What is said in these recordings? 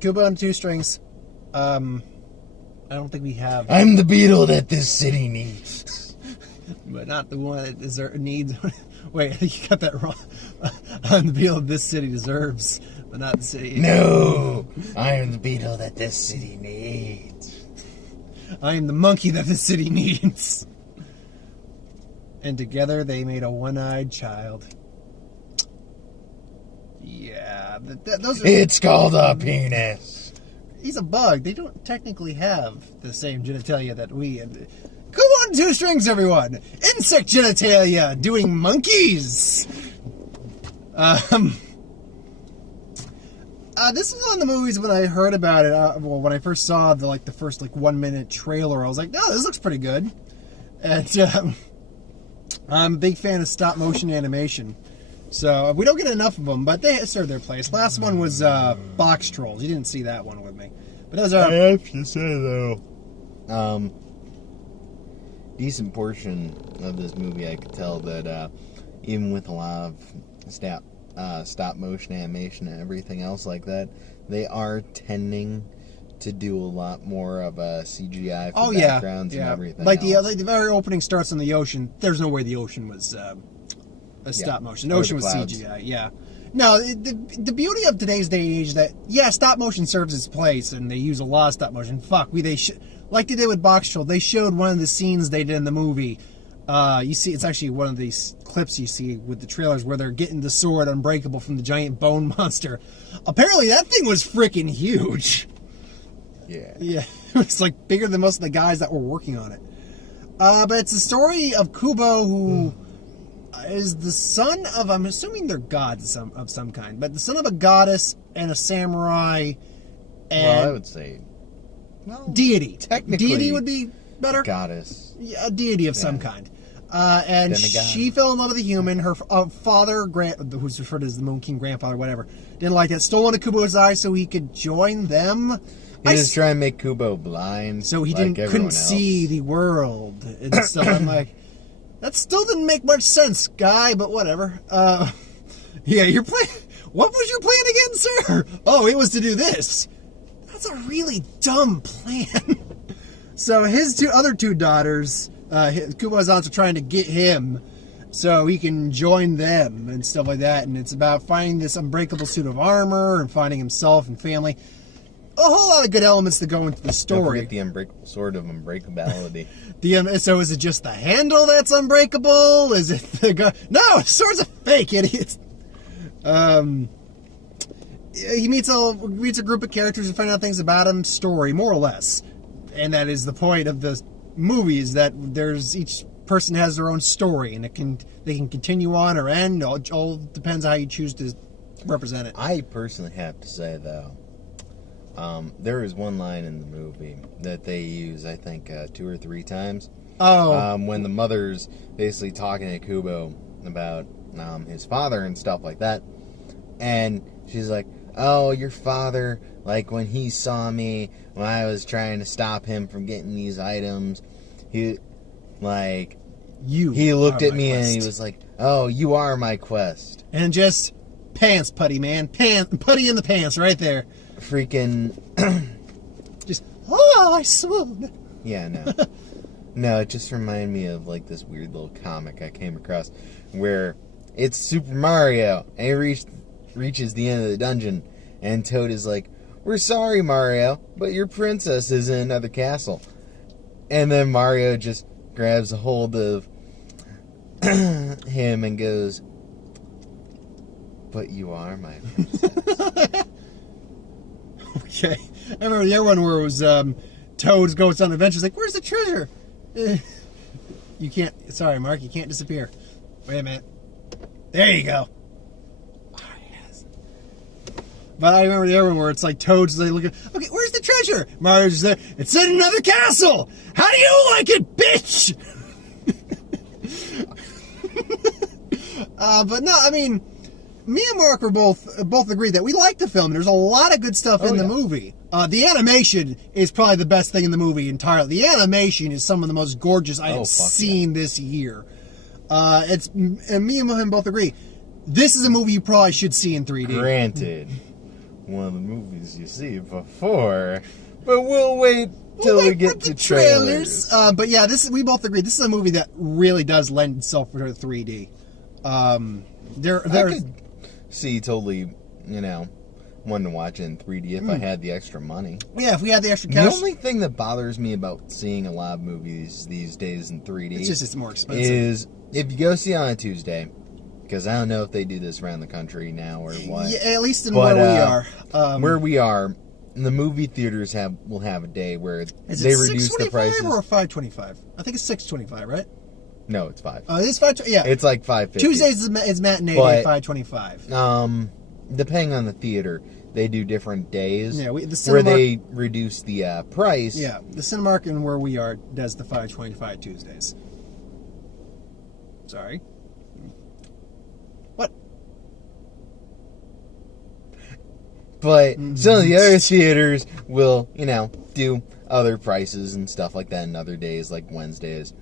Kubo and Two Strings. I don't think we have. I'm the Beetle that this city needs. But not the one that needs. Wait, I think you got that wrong. I'm the Beetle this city deserves, but not the city. No, I am the Beetle that this city needs. I am the monkey that this city needs. And together they made a one-eyed child. Yeah, those are... It's called a penis. He's a bug. They don't technically have the same genitalia that we... Come on, Two Strings, everyone! Insect genitalia doing monkeys! This was one of the movies when I heard about it. When I first saw the first 1 minute trailer, I was like, "Oh, this looks pretty good." And I'm a big fan of stop motion animation, so we don't get enough of them, but they serve their place. Last one was Box Trolls. You didn't see that one with me, but those are. I have to say though, decent portion of this movie, I could tell that even with a lot of stop motion animation and everything else like that, they are tending to do a lot more of CGI for backgrounds and everything. Like the very opening starts in the ocean. There's no way the ocean was a stop motion. The ocean was CGI. Yeah. No, the beauty of today's day and age that stop motion serves its place, and they use a lot of stop motion. Like they did with Box Troll. They showed one of the scenes they did in the movie. You see, it's actually one of these clips you see with the trailers where they're getting the sword Unbreakable from the giant bone monster. Apparently, that thing was freaking huge. Yeah. Yeah, it was bigger than most of the guys that were working on it. But it's the story of Kubo, who is the son of, I'm assuming they're gods of some kind, but the son of a goddess and a samurai. And well, I would say deity. Technically, deity would be better. Goddess. Yeah, a deity of some kind. And she fell in love with a human. Her father, who's referred to as the Moon King grandfather, whatever, didn't like that. Stole one of Kubo's eyes so he could join them. He was trying to make Kubo blind, so he couldn't see the world. And so I'm like, that still didn't make much sense, guy. But whatever. Yeah, you're playing. What was your plan again, sir? Oh, it was to do this. That's a really dumb plan. So his other two daughters, Kubo's aunts, are trying to get him so he can join them and stuff like that. And it's about finding this unbreakable suit of armor and finding himself and family. A whole lot of good elements that go into the story. Don't forget the unbreakable sword of unbreakability. So is it just the handle that's unbreakable? Is it the gun? No, sword's a fake, idiots. He meets a group of characters and find out things about him, story, more or less. And that is the point of the movie, is that each person has their own story, and they can continue on or end. All depends on how you choose to represent it. I personally have to say, though, there is one line in the movie that they use, I think, 2 or 3 times. Oh. When the mother's basically talking to Kubo about his father and stuff like that. And she's like, oh, your father, when he saw me when I was trying to stop him from getting these items, he looked at me and he was like, oh, you are my quest. And just pants putty, man. Putty in the pants right there. Freaking just I swoon. Yeah, no. No, it just reminded me of this weird little comic I came across where it's Super Mario and he reaches the end of the dungeon and Toad is like, we're sorry, Mario, but your princess is in another castle. And then Mario just grabs a hold of him and goes, but you are my princess. Okay. I remember the other one where it was Toad goes on adventures like, where's the treasure? You can't, sorry, Mark, you can't disappear. Wait a minute. There you go. Oh, yes. But I remember the other one where it's Toad's looking, okay, where's the treasure? Mario's just there, it's in another castle. How do you like it, bitch? But no, I mean, me and Mark were both agreed that we liked the film. There's a lot of good stuff in the movie. The animation is probably the best thing in the movie entirely. The animation is some of the most gorgeous I have seen this year. And me and him both agree. This is a movie you probably should see in 3D. Granted, one of the movies you see before, but we'll wait till we get to trailers. But yeah, we both agree this is a movie that really does lend itself for 3D. I could see totally, wanting to watch it in 3D if I had the extra money. Yeah, if we had the extra cash. The only thing that bothers me about seeing a lot of movies these days in 3D it's more expensive. Is if you go see it on a Tuesday, because I don't know if they do this around the country now or what. Yeah, at least where we are. Where we are, the movie theaters will have a day where they reduce the prices. Or $5.25? I think it's $6.25, right? No, it's $5. Oh, it is $5. Yeah, it's like $5.50. Tuesdays is matinee day, $5.25. Depending on the theater, they do different days. Yeah, where they reduce the price. Yeah, the Cinemark and where we are does the $5.25 Tuesdays. Sorry. What? But some of the other theaters will, do other prices and stuff like that, and other days like Wednesdays.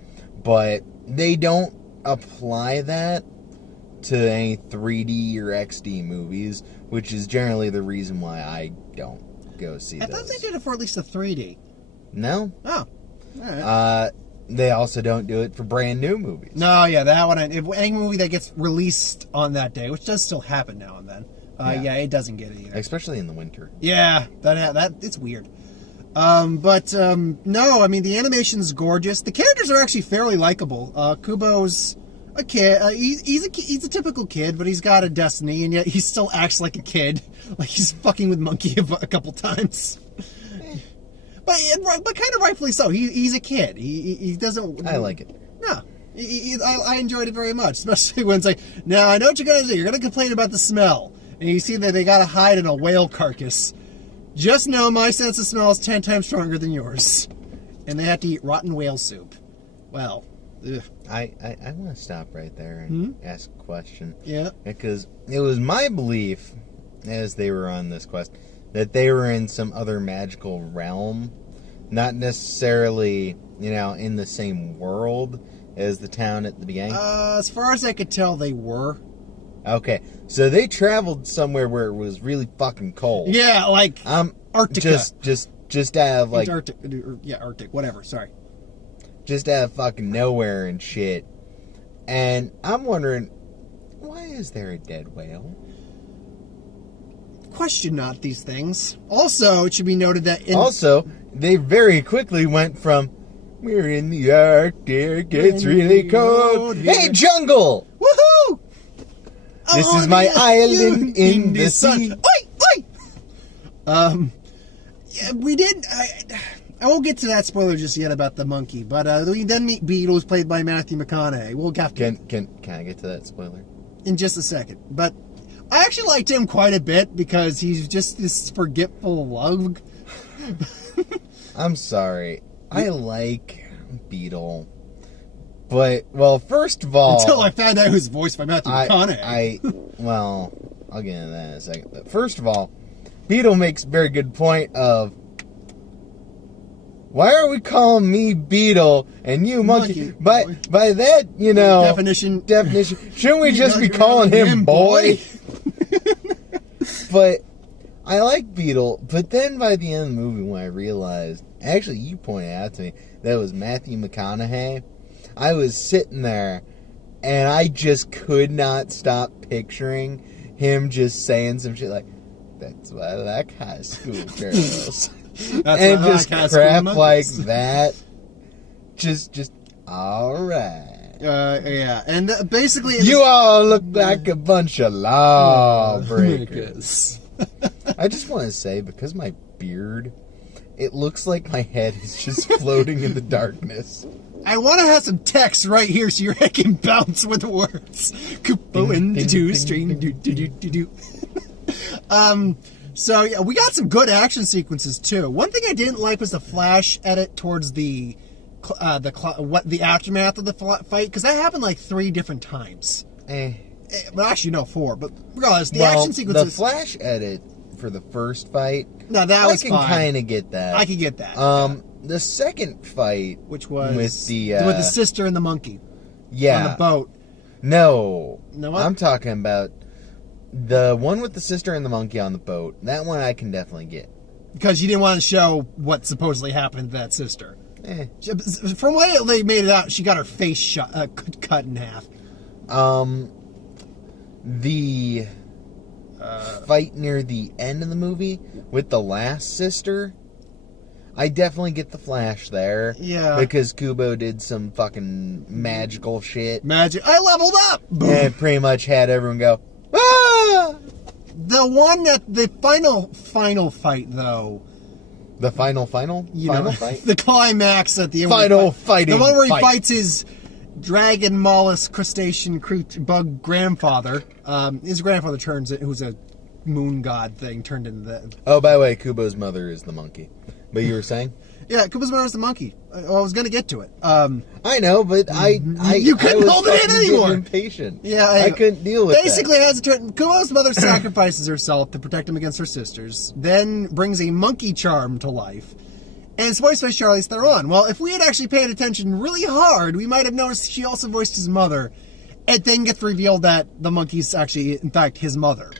But they don't apply that to any 3D or XD movies, which is generally the reason why I don't go see those. I thought they did it for at least a 3D. No. Oh. All right. They also don't do it for brand new movies. No, yeah, that one. If any movie that gets released on that day, which does still happen now and then, it doesn't get it either. Especially in the winter. Yeah, that it's weird. No, I mean, the animation's gorgeous. The characters are actually fairly likable. Kubo's a kid. He's a typical kid, but he's got a destiny, and yet he still acts like a kid. Like he's fucking with Monkey a couple times. But kind of rightfully so. He's a kid. He doesn't... I like it. No. I enjoyed it very much, especially when it's like, now I know what you're going to do. You're going to complain about the smell. And you see that they got to hide in a whale carcass. Just know my sense of smell is 10 times stronger than yours. And they have to eat rotten whale soup. Well, ugh. I want to stop right there and ask a question. Yeah. Because it was my belief, as they were on this quest, that they were in some other magical realm. Not necessarily, in the same world as the town at the beginning. As far as I could tell, they were. Okay, so they traveled somewhere where it was really fucking cold. Yeah, like Arctica. Just out of like Arctic, whatever. Sorry. Just out of fucking nowhere and shit. And I'm wondering, why is there a dead whale? Question not these things. Also, it should be noted that they very quickly went from we're in the Arctic, it's really cold. Hey, jungle! Woohoo! This is my island in the sea. Oi! Yeah, we did. I won't get to that spoiler just yet about the monkey, but we then meet Beetle, who's played by Matthew McConaughey. We'll have to. Can I get to that spoiler? In just a second. But I actually liked him quite a bit because he's just this forgetful lug. I'm sorry. I like Beetle. But, well, first of all... Until I found out who's voiced by Matthew McConaughey. I'll get into that in a second. But first of all, Beetle makes a very good point of, why are we calling me Beetle and you Monkey? By that, Definition. Shouldn't we just be calling him Boy? But I like Beetle. But then by the end of the movie, when I realized, actually you pointed out to me, that it was Matthew McConaughey, I was sitting there, and I just could not stop picturing him just saying some shit like, that's why I like high school girls. And just crap like that. Just, alright. Yeah, and basically... You all look like a bunch of lawbreakers. I just want to say, because my beard, it looks like my head is just floating in the darkness. I want to have some text right here so your head can bounce with the words. Kubo and the two string. Do. So yeah, we got some good action sequences too. One thing I didn't like was the flash edit towards the aftermath of the fight, because that happened like 3 different times. But actually, no, 4. But regardless, the action sequences. The flash edit for the first fight. No, that was fine. I can kind of get that. I can get that. The second fight, which was with the sister and the monkey. Yeah. On the boat. No. No, what? I'm talking about The one with the sister and the monkey on the boat, that one I can definitely get. Because you didn't want to show what supposedly happened to that sister. Eh. From what they made it out, she got her face cut in half. The fight near the end of the movie with the last sister, I definitely get the Flash there. Yeah. Because Kubo did some fucking magical shit. Magic. I leveled up! Boom. And pretty much had everyone go, ah! The one that, the final fight, though. The final fight? The climax at the end. Fighting. The one where he fights his dragon mollusk crustacean bug grandfather. His grandfather who's a moon god thing, turned into that. Oh, by the way, Kubo's mother is the monkey. But you were saying? Yeah, Kubo's mother is the monkey. I was going to get to it. I know, but you couldn't hold it in anymore. Impatient. Yeah, I couldn't deal with basically, Kubo's mother sacrifices herself to protect him against her sisters, then brings a monkey charm to life, and it's voiced by Charlize Theron. Well, if we had actually paid attention really hard, we might have noticed she also voiced his mother. It then gets revealed that the monkey's actually, in fact, his mother.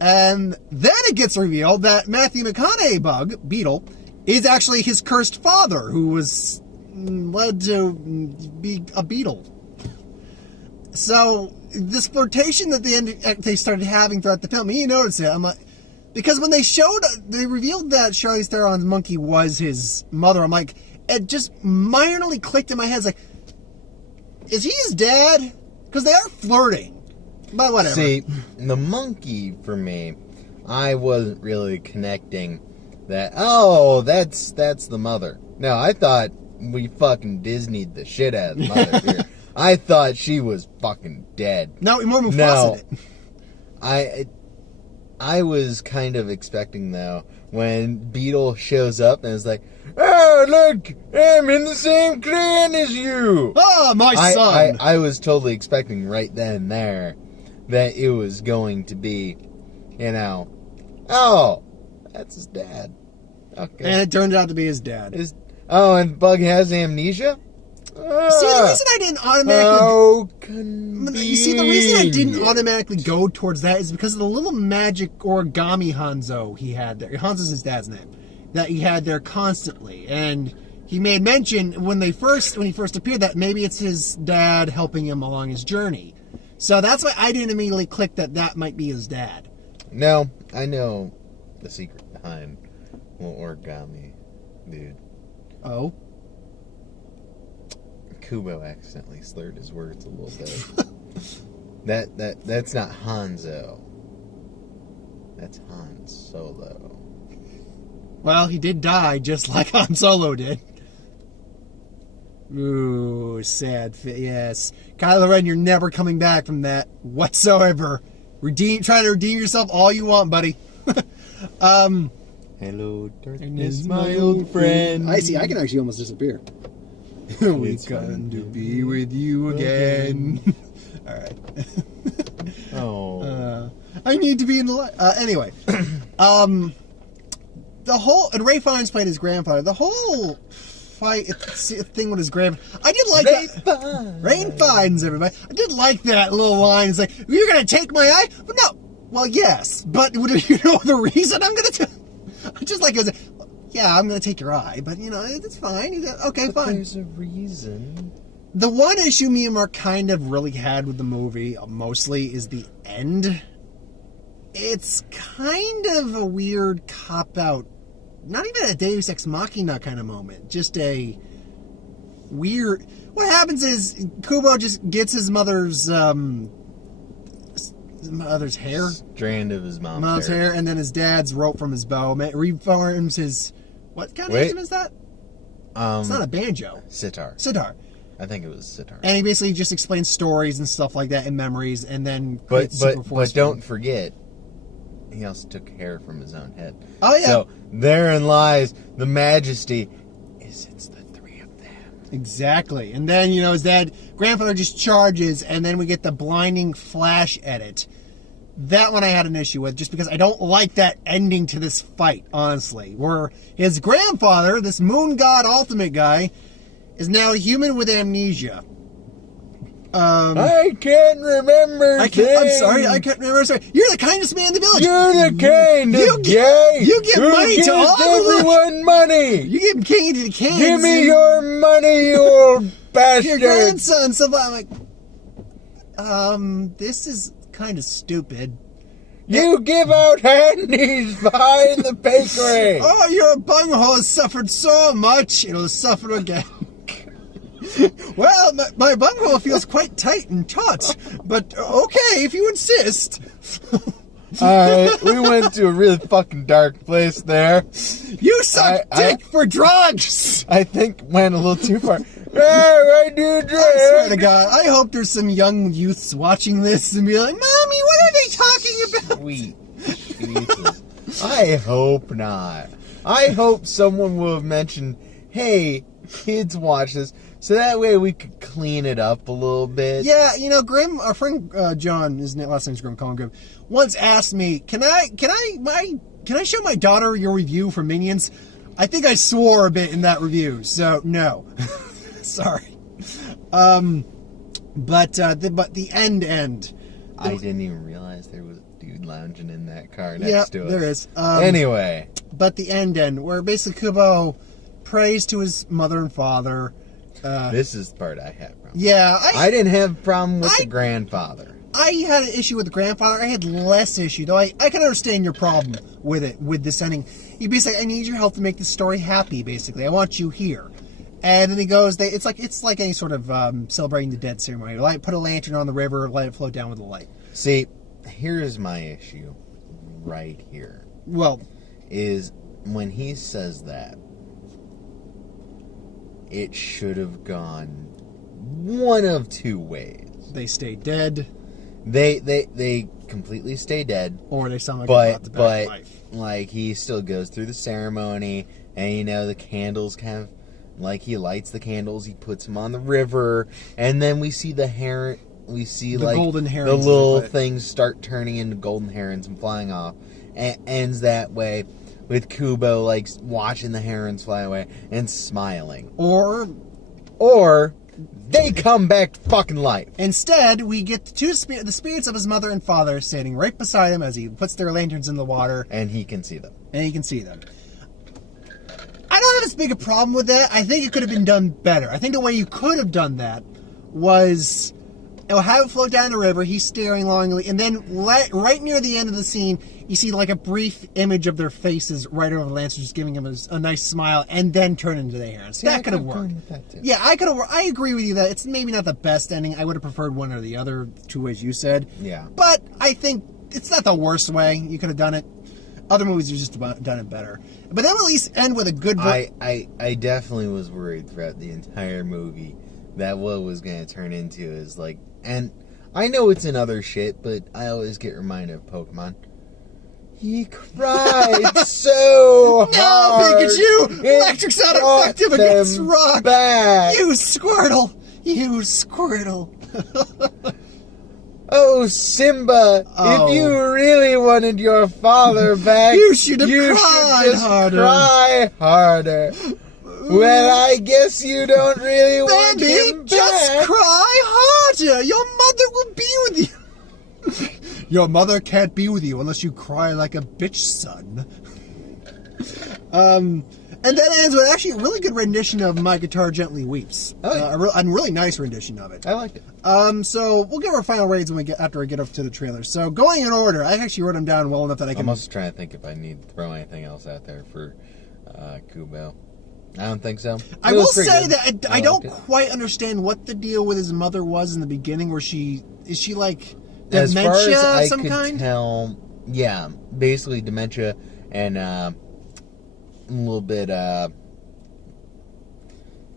And then it gets revealed that Matthew McConaughey Beetle, is actually his cursed father, who was led to be a beetle. So, this flirtation that they started having throughout the film, you notice it. I'm like, because when they revealed that Charlize Theron's monkey was his mother, I'm like, it just minorly clicked in my head. It's like, is he his dad? Because they are flirting. But whatever. See, the monkey, for me, I wasn't really connecting that, oh, that's the mother. No, I thought we fucking Disney'd the shit out of the mother here. I thought she was fucking dead. No, more Mufasa did. I was kind of expecting, though, when Beetle shows up and is like, oh, look, I'm in the same clan as you. Oh, my son. I was totally expecting right then and there that it was going to be, oh, that's his dad. Okay. And it turned out to be his dad. And Bug has amnesia? See, the reason I didn't automatically... the reason I didn't automatically go towards that is because of the little magic origami Hanzo he had there. Hanzo's his dad's name. That he had there constantly. And he made mention when he first appeared that maybe it's his dad helping him along his journey. So that's why I didn't immediately click that might be his dad. No, I know the secret behind Origami, dude. Oh? Kubo accidentally slurred his words a little bit. That's not Hanzo. That's Han Solo. Well, he did die just like Han Solo did. Ooh, sad. Yes. Kylo Ren, you're never coming back from that whatsoever. Try to redeem yourself all you want, buddy. Hello, darkness, my old friend. I see. I can actually almost disappear. We've come to be with you again. All right. Oh. I need to be in the light. Anyway, and Ray Fiennes played his grandfather. The whole thing with his grandfather, I did like that. Ray Fiennes, everybody. I did like that little line. It's like, you're gonna take my eye? But no. Well, yes, but you know the reason I'm gonna. Just like it was, yeah, I'm going to take your eye, but, it's fine. Okay, fine. There's a reason. The one issue me and Mark kind of really had with the movie, mostly, is the end. It's kind of a weird cop-out, not even a Deus Ex Machina kind of moment, just a weird... What happens is, Kubo just gets his mother's hair. Strand of his mom's hair. And then his dad's rope from his bow. Reforms his... What kind of instrument is that? It's not a banjo. Sitar. I think it was sitar. And he basically just explains stories and stuff like that and memories, and then... But don't forget, he also took hair from his own head. Oh, yeah. So therein lies the majesty. It's the three of them. Exactly. And then, his grandfather just charges, and then we get the blinding flash edit. That one I had an issue with, just because I don't like that ending to this fight, honestly. Where his grandfather, this moon god ultimate guy, is now a human with amnesia. I can't remember. I'm sorry, I can't remember. Sorry. You're the kindest man in the village. You're the kind of guy you give who money to gives all the everyone money. You give king to the king. Give me your money, you old bastard. Your grandson. So I'm like, this is kind of stupid. You give out handies behind the bakery. Oh, your bunghole has suffered so much, it'll suffer again. Well, my bunghole feels quite tight and taut, but okay, if you insist. We went to a really fucking dark place there. You suck dick for drugs! I think went a little too far. I do drugs. I swear to God, I hope there's some young youths watching this and be like, Mommy, what are they talking about? Sweet Jesus. I hope not. I hope someone will have mentioned, hey, kids watch this, so that way we could clean it up a little bit. Yeah, you know, Grim, our friend John, his last name's Grim, call him Grim, once asked me, can I show my daughter your review for Minions? I think I swore a bit in that review, so no. Sorry. But the end. I didn't even realize there was a dude lounging in that car next to us. Yeah, there is. Anyway. But the end, where basically Kubo prays to his mother and father. This is the part I had a problem with. Yeah. I didn't have a problem with the grandfather. I had an issue with the grandfather. I had less issue, though I can understand your problem with it, with this ending. He basically, I need your help to make this story happy, basically. I want you here. And then he goes, it's like any sort of celebrating the dead ceremony. Put a lantern on the river, let it float down with the light. See, here's my issue right here. Well, is when he says that, it should have gone one of two ways. They stay dead. They completely stay dead. Or they sound like about to back life. Like he still goes through the ceremony, and the candles kind of, like he lights the candles, he puts them on the river, and then we see the heron. We see the golden herons, the little things start turning into golden herons and flying off. And ends that way with Kubo watching the herons fly away and smiling. Or they come back to fucking life. Instead, we get the spirits of his mother and father standing right beside him as he puts their lanterns in the water. And he can see them. I don't have as big a problem with that. I think it could have been done better. I think the way you could have done that was have it float down the river, he's staring longingly, and then right near the end of the scene, you see a brief image of their faces right over the lanterns, just giving him a nice smile, and then turn into the herons. That could have worked. Yeah, I agree with you that it's maybe not the best ending. I would have preferred one or the other, two ways you said. Yeah. But I think it's not the worst way you could have done it. Other movies have just done it better. But then at least end with a good... I definitely was worried throughout the entire movie that what was going to turn into is and I know it's in other shit, but I always get reminded of Pokemon. He cried so hard. No, Pikachu! Electric's not effective against rock! Back. You Squirtle! Oh, Simba, if you really wanted your father back, you should have cried harder. Cry harder. Well, I guess you don't really want him back. Just cry harder. Your mother will be with you. Your mother can't be with you unless you cry like a bitch, son. And that ends with actually a really good rendition of My Guitar Gently Weeps. Oh, yeah. A really nice rendition of it. I liked it. So we'll give our final ratings after I get up to the trailer. So going in order, I actually wrote them down well enough that I can... I'm also trying to think if I need to throw anything else out there for Kubo. I don't think so. I will say that I don't quite understand what the deal with his mother was in the beginning, where is she dementia of some kind? Tell, yeah, basically dementia and a little bit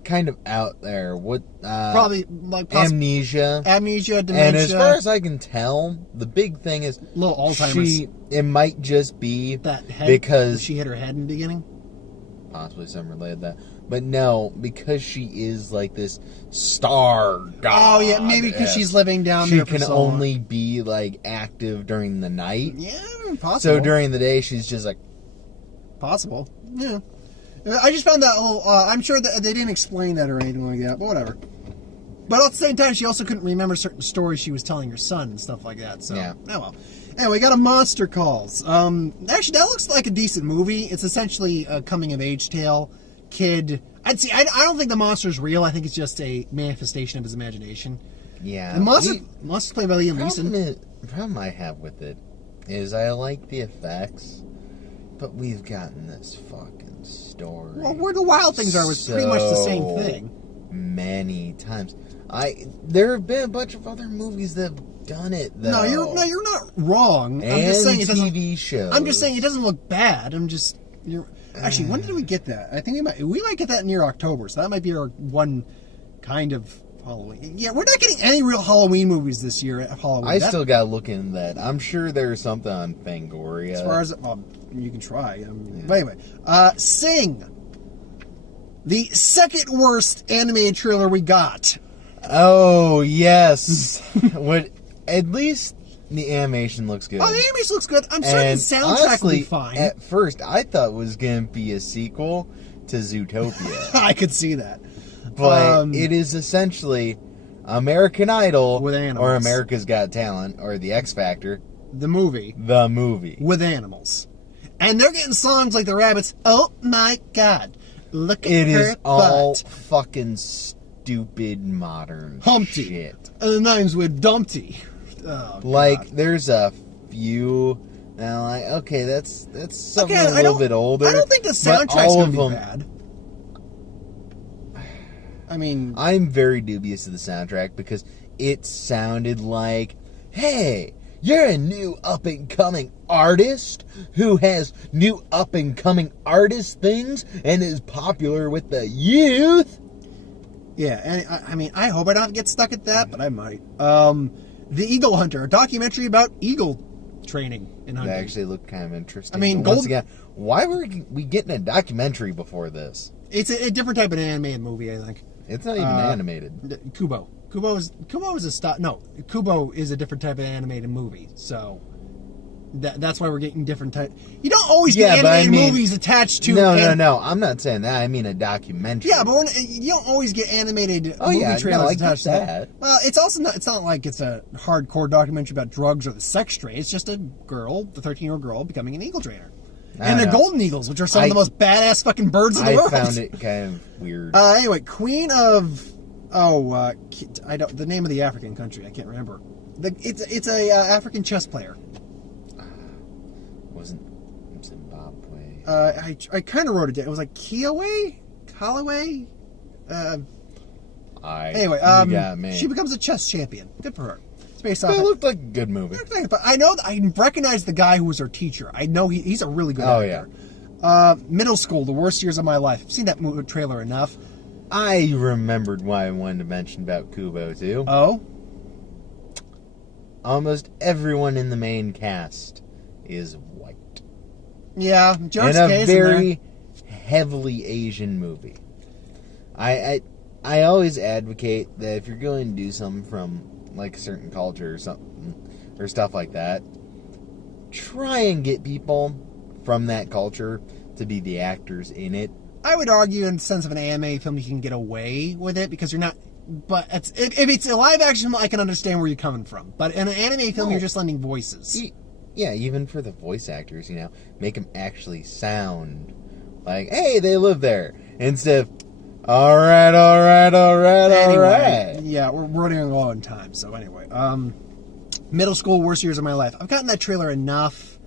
kind of out there. What probably amnesia, dementia. And as far as I can tell, the big thing is a little Alzheimer's. It might just be that head, because she hit her head in the beginning. Possibly some related to that. But no, because she is this star god. Oh, yeah, maybe because she's living down there for she can only be, active during the night. Yeah, possible. So during the day, she's just, Possible. Yeah. I just found that a little... I'm sure that they didn't explain that or anything like that, but whatever. But at the same time, she also couldn't remember certain stories she was telling her son and stuff like that. So, Yeah. Oh well. Anyway, we got a Monster Calls. Actually, that looks like a decent movie. It's essentially a coming-of-age tale. Kid... I don't think the monster's real. I think it's just a manifestation of his imagination. Yeah. The monster's played by Liam Neeson. The problem I have with it is I like the effects, but we've gotten this fucking story. Well, Where the Wild Things Are was pretty much the same thing. Many times. There have been a bunch of other movies that have done it, though. No, you're not wrong. And I'm just saying it doesn't. TV shows. I'm just saying it doesn't look bad. Actually, when did we get that? I think we might get that near October, so that might be our one kind of Halloween. Yeah, we're not getting any real Halloween movies this year at Halloween. Still gotta look into that. I'm sure there's something on Fangoria. As far as you can try. But anyway, Sing, the second worst animated trailer we got. Oh yes, at least the animation looks good. Oh, the animation looks good. I'm sure the soundtrack honestly, will be fine. At first, I thought it was going to be a sequel to Zootopia. I could see that. But it is essentially American Idol with animals. or America's Got Talent or The X Factor. The movie. With animals. And they're getting songs like the Rabbits. Oh my God. Look at it her is all butt. fucking stupid modern Humpty. shit. And the name's with Dumpty. Oh, like, God. there's a few... Now, like, okay, that's something Again, a little bit older. I don't think the soundtrack's going to be bad. I mean... I'm very dubious of the soundtrack because it sounded like, hey, you're a new up-and-coming artist who has new up-and-coming artist things and is popular with the youth. Yeah, and I mean, I hope I don't get stuck at that, but I might. The Eagle Hunter, a documentary about eagle training and hunting. That actually looked kind of interesting. I mean, but once again, why were we getting a documentary before this? It's a different type of animated movie, I think. It's not even animated. Kubo. Kubo is a Kubo is a different type of animated movie. So that's why we're getting different type. You don't always get animated movies attached to. No. I'm not saying that. I mean a documentary. Yeah, but you don't always get animated movie trailers attached to that. Well, it's also not. It's not like it's a hardcore documentary about drugs or the sex trade. It's just a girl, the 13-year-old girl, becoming an eagle trainer. And the golden eagles, which are some of the most badass fucking birds in the world. I found it kind of weird. Anyway, Queen of... I don't... The name of the African country, I can't remember. It's a African chess player. Wasn't Zimbabwe. I kind of wrote it down. It was like Callaway? Anyway, you got me. she becomes a chess champion. Good for her. Based off it looked like a good movie. But I know I recognize the guy who was her teacher. I know he's a really good actor. Yeah. Middle School, the worst years of my life. I've seen that movie trailer enough. I remembered why I wanted to mention about Kubo too. Oh? Almost everyone in the main cast is white. Yeah, Jones in a very heavily Asian movie. I always advocate that if you're going to do something from like a certain culture or something or stuff like that, try and get people from that culture to be the actors in it. I would argue in the sense of an anime film you can get away with it because you're not, but if it's a live action film I can understand where you're coming from, but in an anime film you're just lending voices. Yeah, even for the voice actors, make them actually sound like, hey, they live there, instead of all right. Yeah, we're running low on time. So anyway, Middle School, worst years of my life. I've gotten that trailer enough.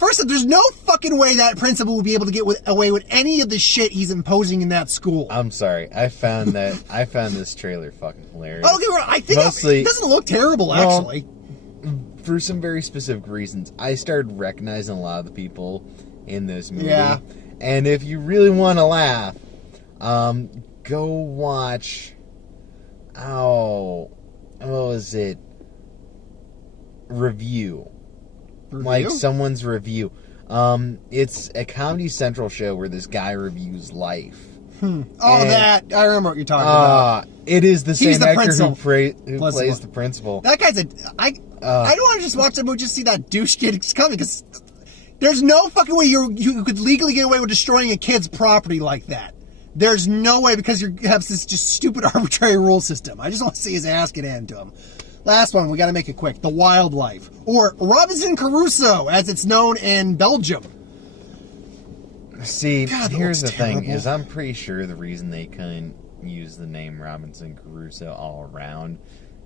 First off, there's no fucking way that principal will be able to get away with any of the shit he's imposing in that school. I'm sorry. I found this trailer fucking hilarious. Okay, well, I think it doesn't look terrible, actually. For some very specific reasons. I started recognizing a lot of the people in this movie. Yeah. And if you really want to laugh, go watch, what was it? Review. Like someone's review. It's a Comedy Central show where this guy reviews life. I remember what you're talking about. It is the same actor who plays the principal. That guy's I don't want to just watch the movie just see that douche kid coming because there's no fucking way you could legally get away with destroying a kid's property like that. There's no way, because you have this just stupid arbitrary rule system. I just want to see his ass get handed to him. Last one, we got to make it quick. The Wildlife, or Robinson Crusoe, as it's known in Belgium. See, God, that here's the looks thing: terrible. is I'm pretty sure the reason they couldn't use the name Robinson Crusoe all around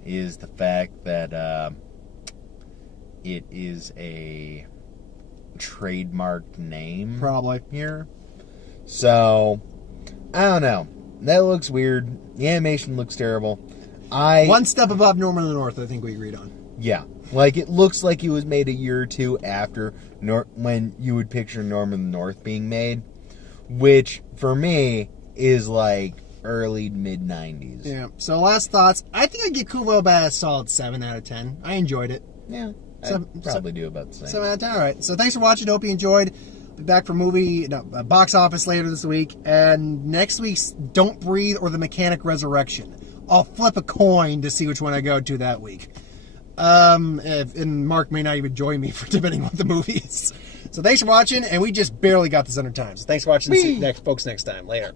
is the fact that it is a trademarked name. Probably. Here. So, I don't know. That looks weird. The animation looks terrible. One step above Norman of the North, I think we agreed on. Yeah. Like, it looks like it was made a year or two after when you would picture Norman of the North being made, which, for me, is like early, mid-90s. Yeah. So, last thoughts. I think I'd give Kubo about a solid 7 out of 10. I enjoyed it. Yeah. So- I'd probably do about the same. 7 out of 10. All right. So, thanks for watching. Hope you enjoyed. Be back for box office later this week. And next week's Don't Breathe or The Mechanic Resurrection. I'll flip a coin to see which one I go to that week. And Mark may not even join me for depending on what the movie is. So thanks for watching, and we just barely got this under time. So thanks for watching. See you folks next time. Later.